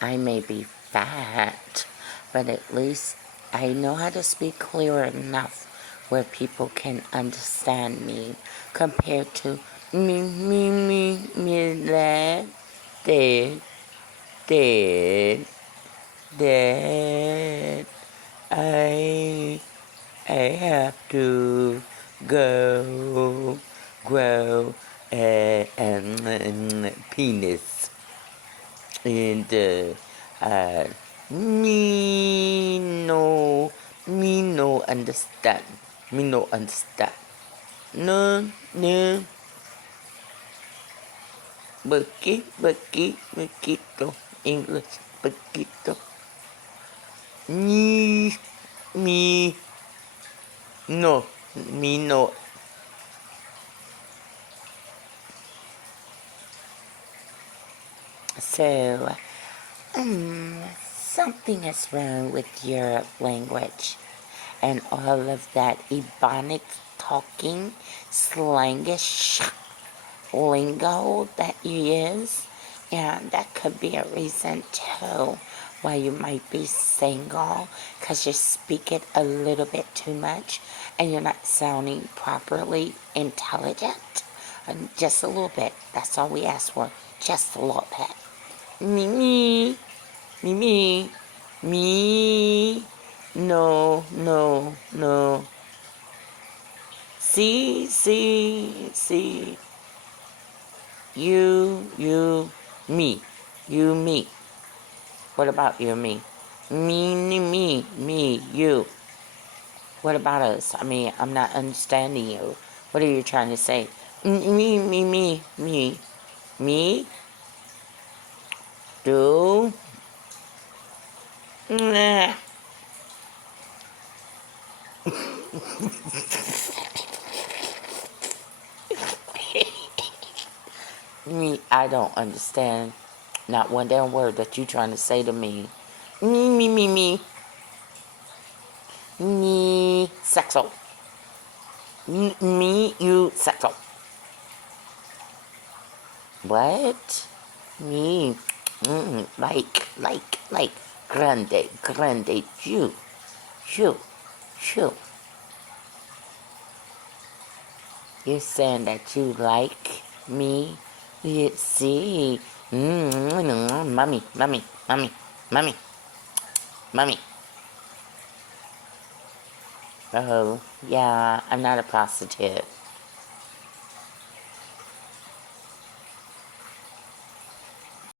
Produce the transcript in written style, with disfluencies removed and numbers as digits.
I may be fat, but at least I know how to speak clear enough where people can understand me compared to that, dead, dead, dead. I, I have to go grow a penis. And me no understand. Me no understand. No, no. Poquito. English, poquito. Me, no. Me no. So, something is wrong with your language and all of that Ebonic talking, slangish lingo that you use. And that could be a reason too why you might be single, because you speak it a little bit too much and you're not sounding properly intelligent. And just a little bit. That's all we ask for. Just a little bit. Me, me, me, me, me. No, no, no. See. You, me. You, me. What about you, me? Me, you. What about us? I mean, I'm not understanding you. What are you trying to say? Me. Me? Do? Nah. Me, I don't understand not one damn word that you trying to say to me. Me. Me, sexual. Me, you, sexual. What? Me, like, grande, you. You're saying that you like me? You see, mommy. Oh, yeah, I'm not a prostitute.